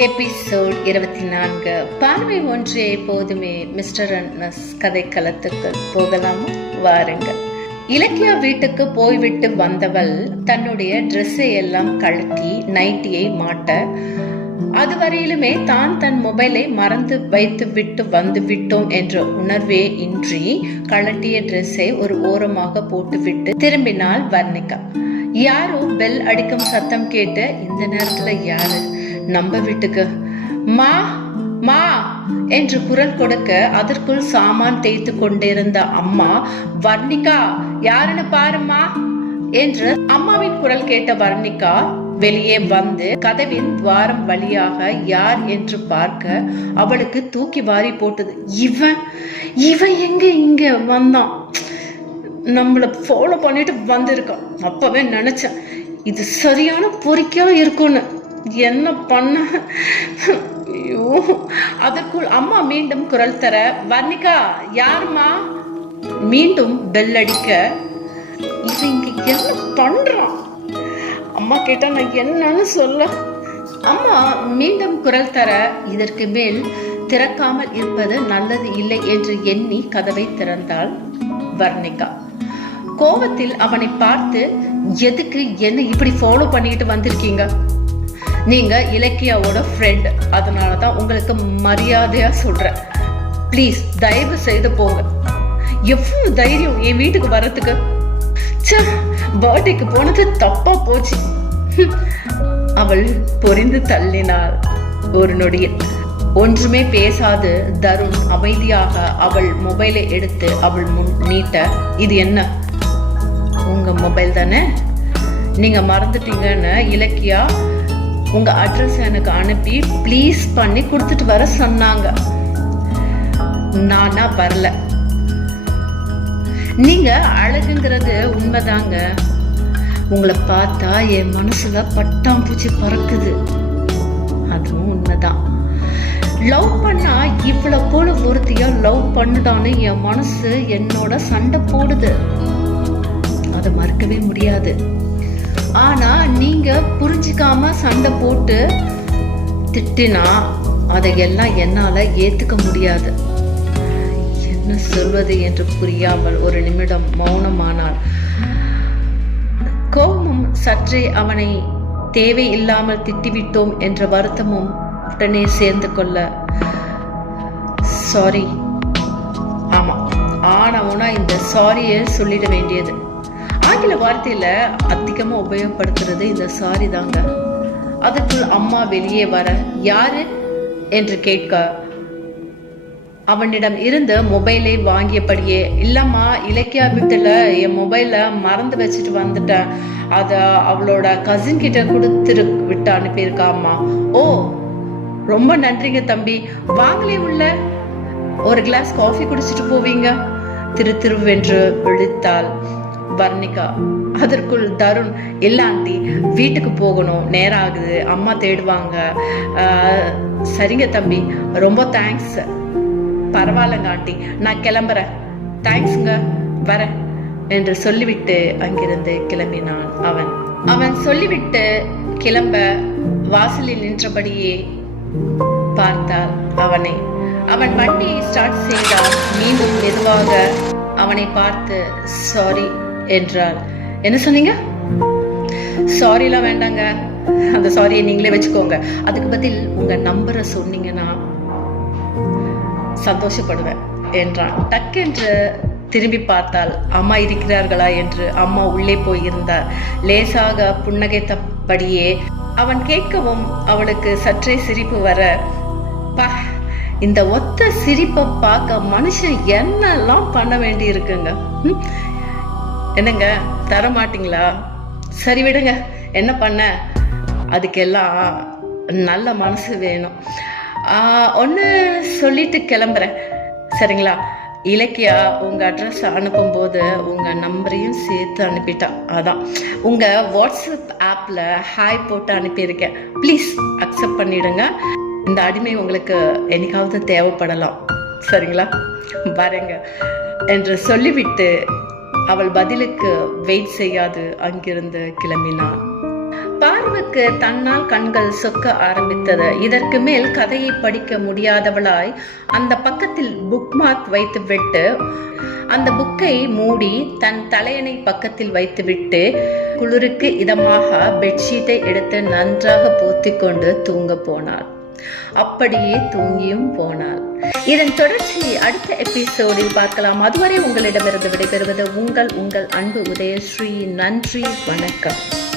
Episode 24. பார்வை ஒன்றே போதுமே. மிஸ்டர் அண்ட் மிஸ் கதைக்களத்துக்கு போகலாமா? வாருங்கள். இலக்கியா வீட்டுக்கு போய்விட்டு வந்தவள் தன்னுடைய ட்ரெஸ்ஸை எல்லாம் கழட்டி நைட்டியை மாட்ட, அதுவரையிலுமே தான் தன் மொபைலை மறந்து வைத்து விட்டு வந்து விட்டோம் என்ற உணர்வே இன்றி கழட்டிய ட்ரெஸ்ஸை ஒரு ஓரமாக போட்டுவிட்டு திரும்பினாள் வர்ணிகா. யாரோ பெல் அடிக்கும் சத்தம் கேட்டு இந்த நேரத்துல யாரு நம்ம வீட்டுக்கு மா மா என்று குரல் கொடுக்க, அதற்குள் சாமான் தேய்த்து கொண்டிருந்த அம்மா, வர்ணிகா யாருன்னு பாருமா என்று அம்மாவின் குரல் கேட்ட வர்ணிகா வெளியே வந்து கதவின் துவாரம் வழியாக யார் என்று பார்க்க அவளுக்கு தூக்கி வாரி போட்டது. இவன் எங்க இங்க வந்தான்? நம்மள ஃபாலோ பண்ணிட்டு வந்திருக்கான். அப்பவே நினைச்சேன் இது சரியான பொறிக்கா இருக்கும்னு. என்ன பண்ண? ஐயோ! அதற்குள் அம்மா மீண்டும் குரல் தர, வர்ணிகா யாருமா? மீண்டும் பெல் அடிக்க, இது இங்க என்ன பண்றான்? அம்மா கேட்டா நான் என்னன்னு சொல்ல? அம்மா மீண்டும் குரல் தர, இதற்கு மேல் திறக்காமல் இருப்பது நல்லது இல்லை என்று எண்ணி கதவை திறந்தாள் வர்ணிகா. கோபத்தில் அவனை பார்த்து, எதுக்கு என்ன இப்படி ஃபாலோ பண்ணிட்டு வந்திருக்கீங்க? நீங்க இலக்கியாவோட ஃப்ரெண்ட், அதனாலதான் உங்களுக்கு மரியாதையா சொல்றேன். ப்ளீஸ் தயவு செய்து போங்க. எவ்வளவு தைரியம் என் வீட்டுக்கு வர்றதுக்கு? பர்த்டேக்கு போனது தப்பா போச்சு. அவள் பொரிந்து தள்ளினாள். ஒரு நொடியில் ஒன்றுமே பேசாது தருண் அமைதியாக அவள் மொபைலை எடுத்து அவள் முன் நீட்ட, இது என்ன? உங்க மொபைல் தானே? நீங்க மறந்துட்டீங்கன்னு இலக்கியா உங்க அட்ரஸ் எனக்கு அனுப்பி ப்ளீஸ் பண்ணி கொடுத்துட்டு வர சொன்னாங்க. நானா வரல. நீங்க அழகுங்கிறது உண்மைதாங்க. உங்களை பார்த்தா என் மனசுல பட்டாம்பூச்சி பறக்குது. அதுவும் உண்மைதான். லவ் பண்ணா இவ்வளவு போல ஒருத்தியா லவ் பண்ணுதான்னு என் மனசு என்னோட சண்டை போடுது. அதை மறக்கவே முடியாது. ஆனா நீங்க புரிஞ்சுக்காம சண்டை போட்டு திட்டினா அதையெல்லாம் என்னால ஏத்துக்க முடியாது. என்ன சொல்வது என்று புரியாமல் ஒரு நிமிடம் மௌனமானாள். கோபமும் சற்றே அவனை தேவையில்லாமல் திட்டிவிட்டோம் என்ற வருத்தமும் உடனே சேர்ந்து கொள்ள, சாரி. ஆமா, ஆனா இந்த சாரியை சொல்லிட வேண்டியது. ஆங்கில வார்த்தையில அதிகமா உபயோகப்படுத்துறது இந்த சாரி தாங்க. அதுக்குள் அம்மா வெளியே வர, யாரு என்று கேட்க, அவனிடம் இருந்த மொபைலை வாங்கியபடியே, இல்லம்மா இலக்கியா வீட்டுல என் மொபைல மறந்து வச்சுட்டு வந்துட்டேன், அத அவளோட கசின் கிட்ட கொடுத்துரு விட்டு அனுப்பியிருக்காம்மா. ஓ, ரொம்ப நன்றிங்க தம்பி. வாங்கலே உள்ள ஒரு கிளாஸ் காஃபி குடிச்சிட்டு போவீங்க திருவென்று விழித்தாள் வர்ணிகா. அதற்குள் தருண், இல்ல ஆண்டி, வீட்டுக்கு போகணும், நேரம் ஆகுது, அம்மா தேடுவாங்க. சரிங்க தம்பி, ரொம்ப தேங்க்ஸ். பரவாயில்லங்க ஆண்டி, நான் கிளம்புறேன். தேங்க்ஸுங்க, வரேன் என்று சொல்லிவிட்டு அங்கிருந்து கிளம்பினான் அவன் சொல்லிவிட்டு கிளம்ப வாசலில் நின்றபடியே பார்த்தாள் அவனை. அவன் வண்டியை ஸ்டார்ட் செய்தால் மீண்டும் மெதுவாக அவனை பார்த்து சாரி என்றாள். என்ன சொன்னீங்க? சாரிலாம் வேண்டாங்க, அந்த சாரியை நீங்களே வச்சுக்கோங்க. அதுக்கு பதில் உங்க நம்பரை சொன்னீங்கன்னா சந்தோஷப்படுவேன் என்றான். டக்கென்று திரும்பி பார்த்தாள். அம்மா இருக்கிறார்களா என்று. அம்மா உள்ளே போயிருந்தார். லேசாக புன்னகைத்தபடியே அவன் கேட்கவும் அவளுக்கு சற்றே சிரிப்பு வர, பா, இந்த ஒத்த சிரிப்பை பார்க்க மனுஷன் என்னெல்லாம் பண்ண வேண்டி இருக்குங்க. என்னங்க, தர மாட்டீங்களா? சரி விடுங்க, என்ன பண்ண, அதுக்கெல்லாம் நல்ல மனசு வேணும். ஒன்னு சொல்லிட்டு கிளம்புறேன், சரிங்களா? இலக்கியா உங்க அட்ரஸ் அனுப்பும் போது உங்க நம்பரையும் சேர்த்து அனுப்பிட்டா. அதான் உங்க வாட்ஸ்அப் ஆப்ல ஹாய் போட்டு அனுப்பியிருக்கேன். ப்ளீஸ் அக்செப்ட் பண்ணிடுங்க. இந்த அடிமை உங்களுக்கு என்னைக்காவது தேவைப்படலாம், சரிங்களா? வரேங்க என்று சொல்லிவிட்டு அவள் பதிலுக்கு வெயிட் செய்யாது அங்கிருந்து கிளம்பினான். பார்வுக்கு தன்னால் கண்கள் சொக்க ஆரம்பித்தது. இதற்கு மேல் கதையை படிக்க முடியாதவளாய் அந்த பக்கத்தில் புக் மார்க் வைத்துவிட்டு அந்த புக்கை மூடி தன் தலையணை பக்கத்தில் வைத்துவிட்டு குளிருக்கு இதமாக பெட்ஷீட்டை எடுத்து நன்றாக போத்திக் கொண்டு தூங்க போனாள். அப்படியே தூங்கியும் போனாள். இதன் தொடர்ச்சி அடுத்த எபிசோடில் பார்க்கலாம். அதுவரை உங்களிடமிருந்து விடைபெறுவது உங்கள் அன்பு உதயஸ்ரீ. நன்றி, வணக்கம்.